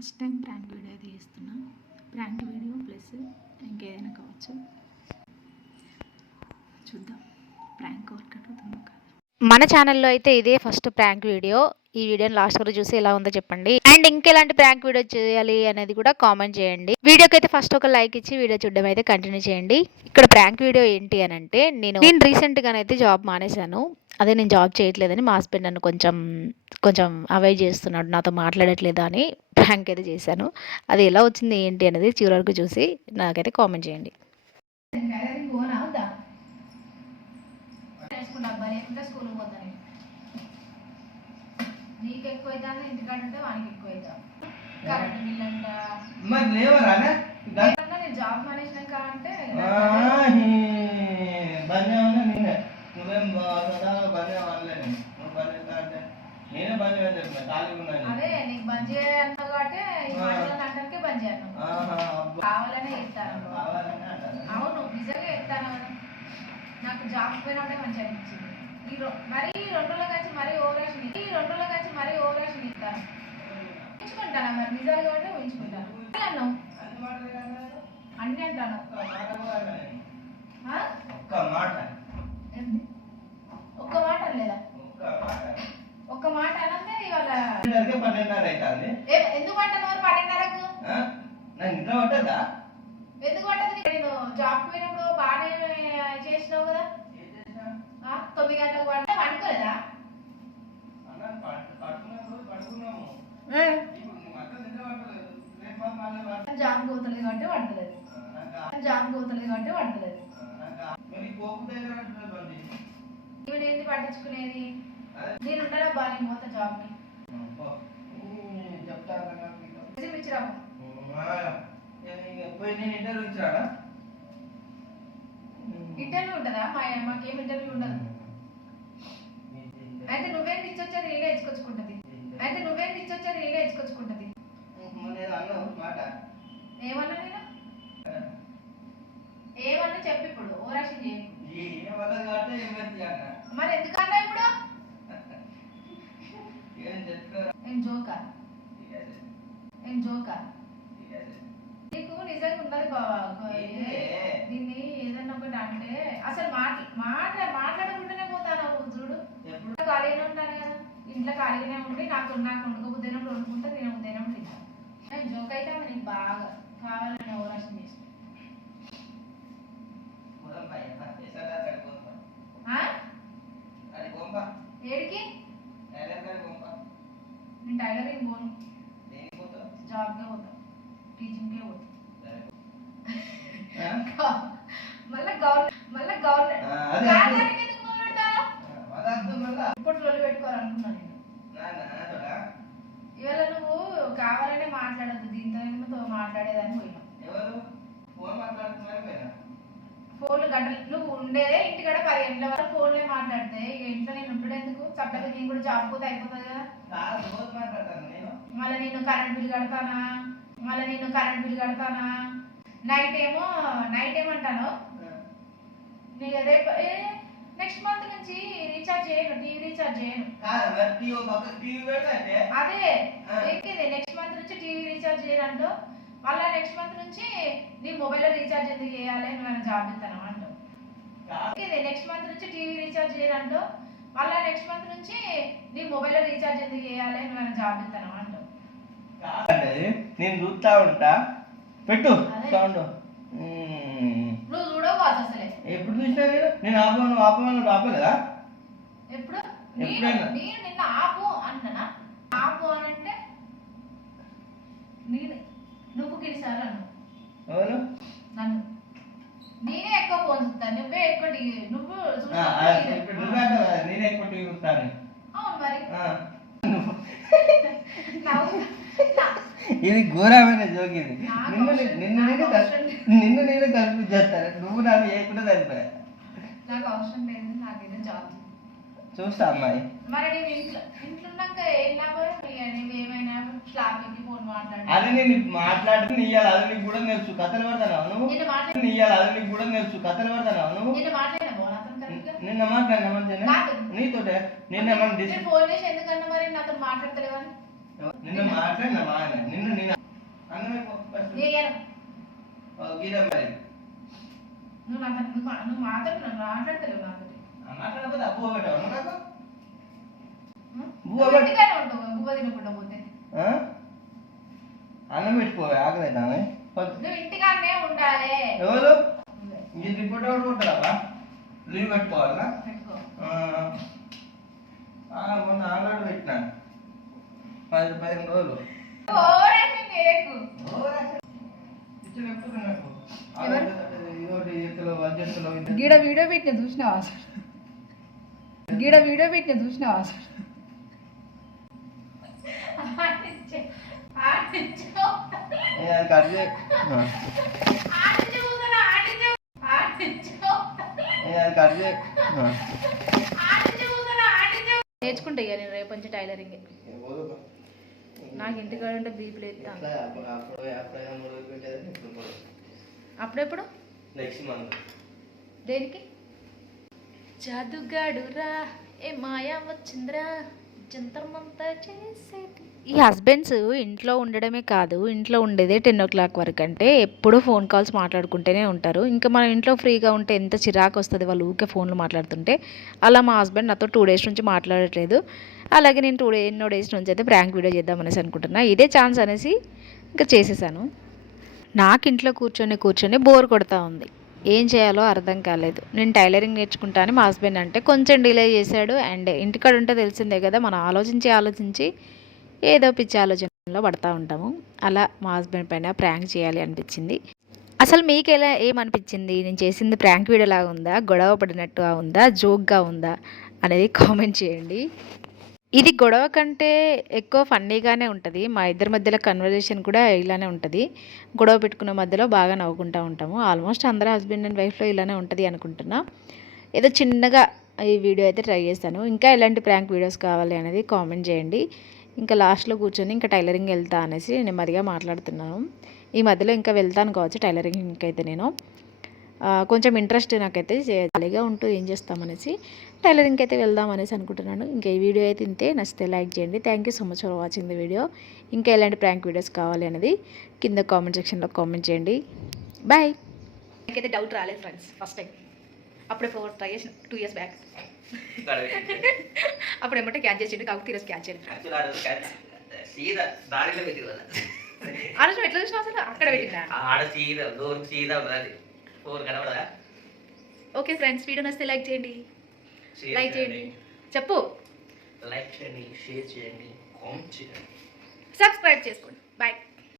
First time prank video అయితే చేస్తున్నా. Prank video plus ఇంకేదైనా కావచ్చు, చూద్దాం ప్రాంక్ వర్కౌట్ అవుతుందో కాదు. మన ఛానల్లో అయితే ఇదే ఫస్ట్ ప్రాంక్ వీడియో. ఈ వీడియోని లాస్ట్ వరకు చూసి ఎలా ఉందో చెప్పండి. అండ్ ఇంకెలాంటి ప్రాంక్ వీడియో చేయాలి అనేది కూడా కామెంట్ చేయండి. వీడియోకి అయితే ఫస్ట్ ఒక లైక్ ఇచ్చి వీడియో చూడడం అయితే కంటిన్యూ చేయండి. ఇక్కడ ప్రాంక్ వీడియో ఏంటి అని అంటే, నేను రీసెంట్గానైతే జాబ్ మానేశాను. అదే నేను జాబ్ చేయట్లేదని మా హస్బెండ్ నన్ను కొంచెం అవాయిడ్ చేస్తున్నాడు, నాతో మాట్లాడట్లేదా అని ప్రాంక్ అయితే చేశాను. అది ఎలా వచ్చింది ఏంటి అనేది చివరి వరకు చూసి నాకైతే కామెంట్ చేయండి. స్కూల్కి పోతాను, నీకు ఎక్కువ అవుతుంది, ఇంటికాడ ఉంటే వానికి ఎక్కువ అవుతా. కరెంట్ బిల్ అంట నేను జాబ్ మానేసినాక అంటే అదే నీకు బంద్ చేయన్నావు కాబట్టి అంటానికే బంద్ చేయను, కావాలనే చెప్తాను. అవును నిజంగా చెప్తాను. నాకు జాబ్ పోయినప్పుడే మంచిగా అనిపించింది. మరీ 2 రోజుల కలిసి మరీ ఓవరాక్షన్ ఇస్తాను. ఉంచుకుంటాను మరి నిజాలు కాబట్టి ఉంచుకుంటాను. అన్ని అంటాను. ఒక్క మాట లేదా? ఒక్క మాట అనంటే ఇవాళ ఎందుకు అంటాను? 12:30కు ఎందుకు పట్టదు? నేను జాబ్ పోయినప్పుడు బాగానే చేసినావు కదా. 9 గంటలకు పడితే పండుకోలేదా? జాబ్ పోతలేదు కాబట్టి పడతలేదు. ఈవెన్ ఏంది పట్టించుకునేది? నేను ఉంటారా బాగా పోతా జాబ్కి. ఇంటర్వ్యూ ఉంటుందా? మాకేం ఇంటర్వ్యూ ఉండదు. అయితే నువ్వేం ఇచ్చొచ్చేది నేనే ఇచ్చుకొచ్చుకుంటుంది. ఏమన్నా నేను ఏమన్నా చెప్పి ఇప్పుడు ఓవరాక్షన్ చేయకు. మరి ఎందుకన్నా ఇప్పుడు ఏం జోకా నీకు నిజంగా ఉన్నది బావా. దీన్ని ఏదన్నా ఒకటి అంటే అసలు మాట్లాడకుండానే పోతాను. చూడు ఖాళీగానే ఉంటాను కదా, ఇంట్లో ఖాళీగానే ఉండి నాకు వండుకోబుద్దైనప్పుడు వండుకుంటా, తినబుద్దైనప్పుడు తింటాను. జోక్ అయితే నీకు బాగా కావాలని ఓవరాక్షన్ చేసి ఏడికి? నేను టైలరింగ్ పోను, జాబ్కే పోతా, టీచింగ్కే పోతా. మళ్ళీ గవర్నమెంట్ ఇప్పుడు లొల్లి పెట్టుకోవాలనుకున్నా నేను. ఇవాళ నువ్వు కావాలనే మాట్లాడద్దు, దీంతో మాట్లాడేదని పోయినా. ఫోన్లు గంటలు నువ్వు ఉండేదే ఇంటికాడ 10 గంటల వరకు ఫోన్లే మాట్లాడితే ఇక ఇంట్లో నేను ఉంటుడు ఎందుకు? చక్కగా నేను కూడా జాబ్ పోతే అయిపోతుంది కదా. మళ్ళీ నేను కరెంట్ బిల్ కడతానా, నైట్ ఏమంటాను నీకు రేపు నెక్స్ట్ మంత్ నుంచి రీఛార్జ్ చేయను, టీవీ రీఛార్జ్ చేయను. అదే ఎక్కింది నెక్స్ట్ మంత్ నుంచి టీవీ రీఛార్జ్ చేయనంటూ, మళ్ళీ నెక్స్ట్ మంత్ నుంచి నీ మొబైల్లో రీఛార్జ్ ఎందుకు చేయాలి, నువ్వు జాబ్ ఇస్తాను అంటూ. నెక్స్ట్ మంత్ నుంచి టీవీ రీఛార్జ్ చేయనంటూ, మళ్ళీ నెక్స్ట్ మంత్ నుంచి నీ మొబైల్లో రీఛార్జ్ ఎందుకు చేయాలి, నువ్వు జాబ్ ఇస్తాను అంటూ. నేను చూస్తా ఉంటా, పెట్టు సౌండ్. నువ్వు చూడవచ్చు అసలే. ఎప్పుడు చూసినా నేను ఆపలేదా? ఎప్పుడు నేను నిన్న ఆపు అంటున్నా. ఆపు అని అంటే నువ్వు గిరిసారు అను నన్ను. నేనే ఎక్కువ ఫోన్ చూస్తాను, నువ్వే ఎక్కువ నువ్వు నేనే ఎక్కువ టీవీ చూస్తాను. అవును మరి ఇది ఘోరమైన జోక్. ఇది నిన్ను నేను కల్పించేస్తాను, నువ్వు నాకు చేయకుండా సరిపోయా. నాకు అవసరం లేదు, నాకేదో జాబ్ చూస్తా అమ్మాయి. మరి నేను ఇంట్లో ఉన్నాక ఏం లాభం? నువ్వేమైనా స్లాబ్కి ఫోన్ మాట్లాడు. అది నేను మాట్లాడితే నీయాలి, అది నీకు కూడా తెలుసు. కథలు పడతాను నువ్వు, నీయాలి, అది నీకు కూడా తెలుసు. కథలు పడతాను నువ్వు. నిన్న మాట్లాడినా మంచిగా నీతోటే. నిన్న ఫోన్ చేసి ఎందుకన్నా మరి నాతో మాట్లాడతలేవని నిన్న మాట్లాడినా మా ఆయన నిన్న అన్నమే గీదా మరి నువ్వు మాట్లాడతలేవు నాతో మాట్లాడకపోతే అబ్బు పెట్టావు నాకు బువ్వ తినకుండా పోతే అన్నం పెట్టుకోవాలి ఆకలి అవుతామే నువ్వు ఇంటికాడనే ఉండాలి. ఎవరు ఇది రిపోర్ట్ ఎవరు కొట్టారా లీవ్ పెట్టుకోవాలా పెట్టుకో. మొన్న ఆల్రెడీ పెట్టినా 15 రోజులు గీడ వీడియో పెట్టిన చూసినావా అసలు నేర్చుకుంటా ఇక నేను రేపు నుంచి టైలరింగ్. నాకు ఇంటికాడ ఉంటే బీపీ లేదు. అప్పుడెప్పుడు నెక్స్ట్ మంత్ దేనికి జాదుగాడు రా ఏ మాయా వచ్చిందిరా జంతర్మంతా చేసేది. ఈ హస్బెండ్స్ ఇంట్లో ఉండడమే కాదు, ఇంట్లో ఉండేదే 10 o'clock వరకు. అంటే ఎప్పుడూ ఫోన్ కాల్స్ మాట్లాడుకుంటూనే ఉంటారు. ఇంకా మనం ఇంట్లో ఫ్రీగా ఉంటే ఎంత చిరాకు వస్తుంది వాళ్ళు ఊరికే ఫోన్లు మాట్లాడుతుంటే. అలా మా హస్బెండ్ నాతో 2 days నుంచి మాట్లాడట్లేదు. అలాగే నేను ఎన్నో డేస్ నుంచి అయితే ప్రాంక్ వీడియో చేద్దామనేసి అనుకుంటున్నా. ఇదే ఛాన్స్ అనేసి ఇంకా చేసేసాను. నాకు ఇంట్లో కూర్చొని బోర్ కొడతా ఉంది. ఏం చేయాలో అర్థం కాలేదు. నేను టైలరింగ్ నేర్చుకుంటాను మా హస్బెండ్ అంటే కొంచెం డిలే చేశాడు. అండ్ ఇంటికాడ ఉంటే తెలిసిందే కదా, మనం ఆలోచించి ఏదో పిచ్చి ఆలోచనలో పడతా ఉంటాము. అలా మా హస్బెండ్ పైన ప్రాంక్ చేయాలి అనిపించింది. అసలు మీకు ఏమనిపించింది? నేను చేసింది ప్రాంక్ వీడియో లాగా ఉందా, గొడవ పడినట్టుగా ఉందా, జోక్గా ఉందా అనేది కామెంట్ చేయండి. ఇది గొడవ కంటే ఎక్కువ ఫన్నీగానే ఉంటుంది. మా ఇద్దరి మధ్యలో కన్వర్జేషన్ కూడా ఇలానే ఉంటుంది. గొడవ పెట్టుకున్న మధ్యలో బాగా నవ్వుకుంటూ ఉంటాము. ఆల్మోస్ట్ అందరూ హస్బెండ్ అండ్ వైఫ్లో ఇలానే ఉంటుంది అనుకుంటున్నా. ఏదో చిన్నగా ఈ వీడియో అయితే ట్రై చేస్తాను. ఇంకా ఎలాంటి ప్రాంక్ వీడియోస్ కావాలి అనేది కామెంట్ చేయండి. ఇంకా లాస్ట్లో కూర్చొని ఇంకా టైలరింగ్ వెళ్తా అనేసి నెమ్మదిగా మాట్లాడుతున్నాను. ఈ మధ్యలో ఇంకా వెళ్తాను కావచ్చు టైలరింగ్కి అయితే. నేను కొంచెం ఇంట్రెస్ట్ నాకైతే ఖాళీగా ఉంటూ ఏం చేస్తామనేసి టైలరింగ్కి అయితే వెళ్దాం అనేసి అనుకుంటున్నాను. ఇంకా ఈ వీడియో అయితే ఇంతే. నచ్చితే లైక్ చేయండి. Thank you so much for watching the video. ఇంకా ఎలాంటి ప్రాంక్ వీడియోస్ కావాలి అనేది కింద కామెంట్ సెక్షన్లో కామెంట్ చేయండి. బాయ్. నాకైతే డౌట్ రాలేదు ఫ్రెండ్స్ ఫస్ట్ టైం. అప్పుడే ట్రై చేసిన 2 years బ్యాక్. అప్పుడు ఏమంటే క్యాచ్ చేసిండు కాబట్టి ఈరోజు క్యాచ్ చేయండి. ఆలోచన ఎట్లా చూసినా అసలు అక్కడ పెట్టిందా? ఓకే ఫ్రెండ్స్, వీడియో నచ్చితే లైక్ చేయండి. చెప్పు. లైక్ చేయండి, షేర్ చేయండి, కామెంట్ చేయండి, సబ్స్క్రైబ్ చేసుకోండి. బాయ్.